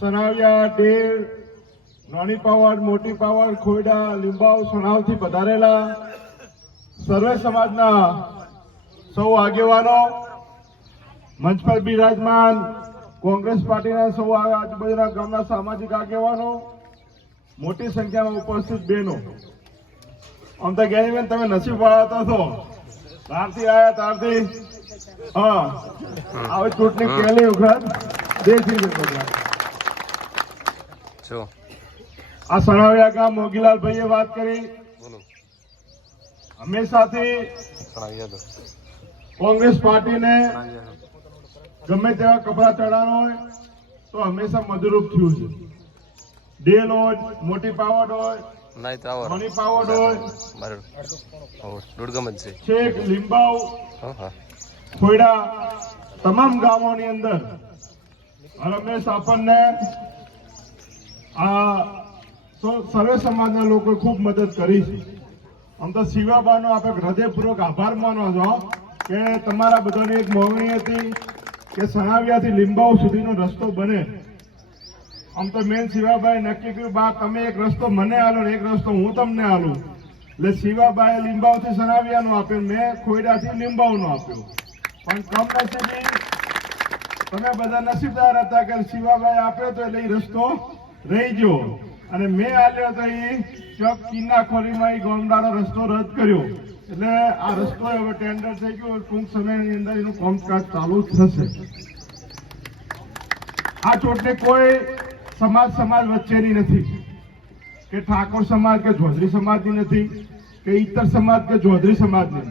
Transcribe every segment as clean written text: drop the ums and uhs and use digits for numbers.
સનાવિયા, ડેર, નાની પાવડ, મોટી પાવડ, ખોયડા, લીંબાવ, સણાવથી પધારેલા સર્વે સમાજના સૌ આગેવાનો, મંચ પર બિરાજમાન કોંગ્રેસ પાર્ટીના સૌ આજુબાજુના ગામના સામાજિક આગેવાનો, મોટી સંખ્યામાં ઉપસ્થિત બહેનો, આમ તો જ્ઞાનીબેન તમે નસીબ વાળા છો, તારથી આવ્યા તારથી. હા, આવી ચૂંટણી પહેલી વખત દેશી આ સણાવિયા ગામ મોગીલાલભાઈએ વાત કરી. હંમેશાથી કોંગ્રેસ પાર્ટીને ગમે તેવા કપડા ચડાવવાનો હોય તો હંમેશા મદદરૂપ થયું છે. ડેલ હોય, મોટી પાવડ હોય, નાની પાવડ હોય, છેક લીંબાવ, ખોયડા, તમામ ગામોની અંદર રમેશ આપણને આ સર્વે સમાજના લોકો ખૂબ મદદ કરી છે. આમ તો શિવાબાનો આપણે હૃદયપૂર્વક આભાર માનો છો કે તમારા બધાની એક માંગણી હતી કે સણાવિયાથી લીંબાવ સુધીનો રસ્તો બને. આમ તો મેન શિવાભાઈ નક્કી કર્યું, બા તમે એક રસ્તો મને આલો ને એક રસ્તો હું તમને આલું. એટલે શિવાભાઈએ લીંબાવથી સણાવિયાનો આપ્યો, મેં ખોયડાથી લીંબાવનો આપ્યો. પણ કમનસીબી તમે બધા નસીબદાર હતા કે શિવાભાઈ આપ્યો તો એટલે એ રસ્તો રહી ગયો, અને મેં આલ્યો તો એ ચોક કિન્નાખોરીમાં એ ગામડાનો રસ્તો રદ કર્યો. એટલે આ રસ્તો હવે ટેન્ડર થઈ ગયો, ટૂંક સમયની અંદર એનું કામકાજ ચાલુ થશે. આ ચૂંટણી કોઈ સમાજ વચ્ચેની નથી કે ઠાકોર સમાજ કે ચૌધરી સમાજની નથી કે ઇતર સમાજ કે ચૌધરી સમાજની.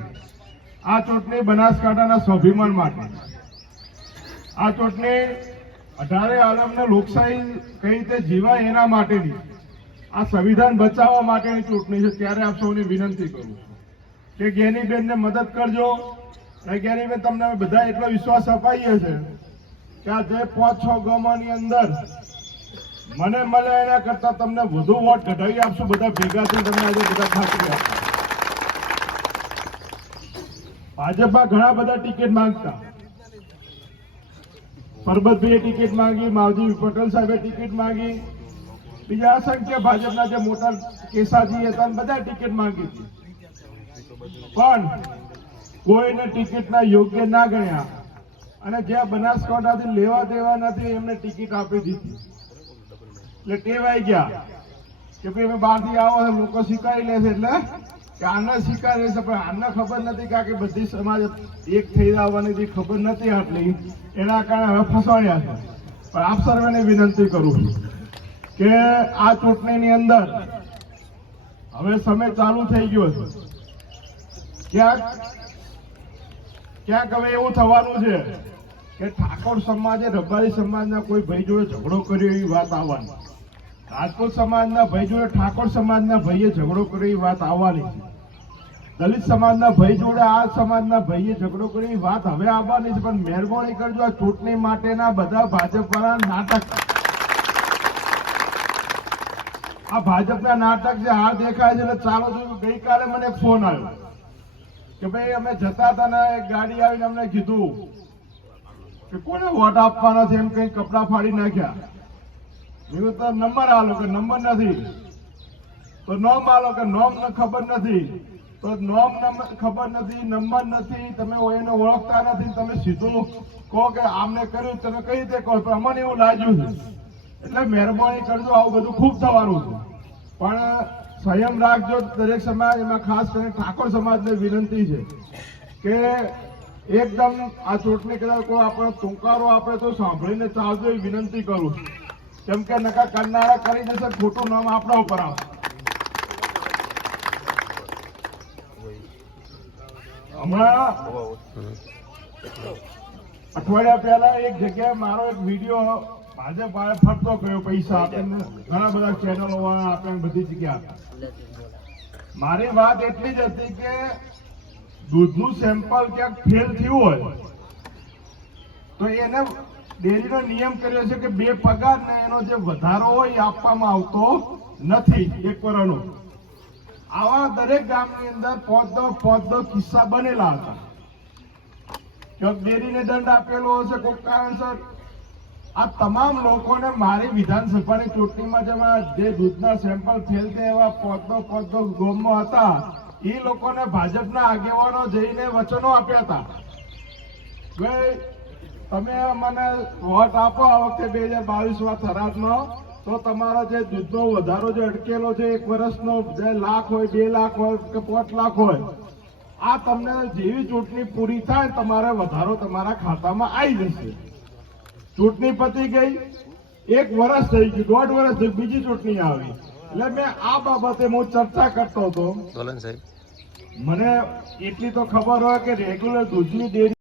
આ ચૂંટણી બનાસકાંઠાના સ્વાભિમાન માટે, આ ચૂંટણી 18 આલમને લોકશાહી કઈ રીતે જીવાય એના માટેની, આ સંવિધાન બચાવવા માટેની ચૂંટણી છે. ત્યારે આપ સૌને વિનંતી કરું કે જ્ઞાનીબેનને મદદ કરજો. અને જ્ઞાનીબેન તમને બધા એટલો વિશ્વાસ અપાઈએ છે કે આ જે 5-6 ગામોની અંદર મને મળે એના કરતા તમને વધુ વોટ ઘટાડી આપશું. બધા ભેગા થઈને તમને આજે બધા ખાતરી આપો. ભાજપમાં ઘણા બધા ટિકિટ માંગતા, પરબતભાઈએ ટિકિટ માંગી, માવજી પટેલ સાહેબે ટિકિટ માંગી, બીજા અસંખ્ય ભાજપના જે મોટા કેસાજી હતા બધા ટિકિટ માંગી હતી, પણ કોઈને ટિકિટના યોગ્ય ના ગણ્યા અને જ્યાં બનાસકાંઠાથી લેવા દેવા નથી એમને ટિકિટ આપી દીધી. એટલે ટેવાઈ ગયા કે ભાઈ અમે બહારથી આવો લોકો સ્વીકારી લેશે, એટલે કે આને સ્વીકારે છે, પણ આને ખબર નથી કે બધી સમાજ એક થઈ આવવાની ખબર નથી આટલી, એના કારણે હવે ફસાણ્યા છે. પણ આપ સર્વેને વિનંતી કરું છું કે આ ચૂંટણીની અંદર હવે સમય ચાલુ થઈ ગયો છે. ક્યાંક હવે એવું થવાનું છે કે ઠાકોર સમાજે રબારી સમાજના કોઈ ભાઈ જોડે ઝઘડો કર્યો એવી વાત આવવાની, રાજપૂત સમાજના ભાઈ જોડે ઠાકોર સમાજના ભાઈએ ઝઘડો કર્યો એવી વાત આવવાની, દલિત સમાજના ભાઈ જોડે આ સમાજના ભાઈએ ઝઘડો કર્યો એવી વાત હવે આવવાની છે. પણ મહેરબાની કરજો, આ ચૂંટણી માટેના બધા ભાજપના નાટક, આ ભાજપના નાટક જે હાર દેખાય છે એટલે ચાલો જોયું. ગઈકાલે મને એક ફોન આવ્યો કે ભાઈ અમે જતા હતા ને એક ગાડી આવીને અમને કીધું કે કોને વોટ આપવાનો છે, એમ કઈ કપડા ફાડી નાખ્યા. મેં તો નંબર આલો કે નંબર નથી, તો નોમ આલો કે નોમ ખબર નથી, તો નોમ ખબર નથી, નંબર નથી, તમે એને ઓળખતા નથી, તમે સીધું કહો કે આમને કર્યું, તમે કઈ રીતે કહો? પણ અમને એવું લાગ્યું છે. એટલે મહેરબાની કરજો, આવું બધું ખૂબ થવાનું છે, પણ સંયમ રાખજો દરેક સમાજ. એમાં ખાસ કરીને ઠાકોર સમાજને વિનંતી છે કે એકદમ આ ચૂંટણી કદાચ કોઈ આપણો ટૂંકારો આપે તો સાંભળીને ચાલજો, એ વિનંતી કરું છું. કેમ કે નકા કરનારા કરી જશે, ખોટું નામ આપણા ઉપર આવશે. હમણાં અઠવાડિયા પહેલા એક જગ્યાએ મારો એક વિડીયો ભાજપ ફરતો ગયો, પૈસા આપીને ઘણા બધા ચેનલો આપે બધી જગ્યા. મારી વાત એટલી જ હતી કે દૂધનું સેમ્પલ ક્યાંક ફેલ થયું હોય તો એને ડેરીનો નિયમ કર્યો છે કે 2 પગાર ને એનો જે વધારો હોય એ આપવામાં આવતો નથી 1 વર્ષનો. આવા દરેક ગામની અંદર 5 કિસ્સા બનેલા હતા. ક્યાંક ડેરીને દંડ આપેલો હશે કોઈ કારણસર, આ તમામ લોકોને મારી વિધાનસભાની ચૂંટણીમાં જેમાં જે દૂધના સેમ્પલ ફેલ થયા એવા પોતો ગોમમાં હતા એ લોકોને ભાજપના આગેવાનો જઈને વચનો આપ્યા હતા ભાઈ તમે મને વોટ આપો આ વખતે 2022માં થરાદમાં તો તમારો જે દૂધનો વધારો જે અટકેલો છે 1 વર્ષનો જે લાખ હોય 2 લાખ હોય કે 5 લાખ હોય આ તમને જેવી ચૂંટણી પૂરી થાય તમારે વધારો તમારા ખાતામાં આવી જશે. ચૂંટણી પતી ગઈ 1 વર્ષ થઈ ગયું 1.5 વર્ષ થઈ બીજી ચૂંટણી આવી એટલે મેં આ બાબતે હું ચર્ચા કરતો હતો. મને એટલી તો ખબર હોય કે રેગ્યુલર દૂધની ડેરી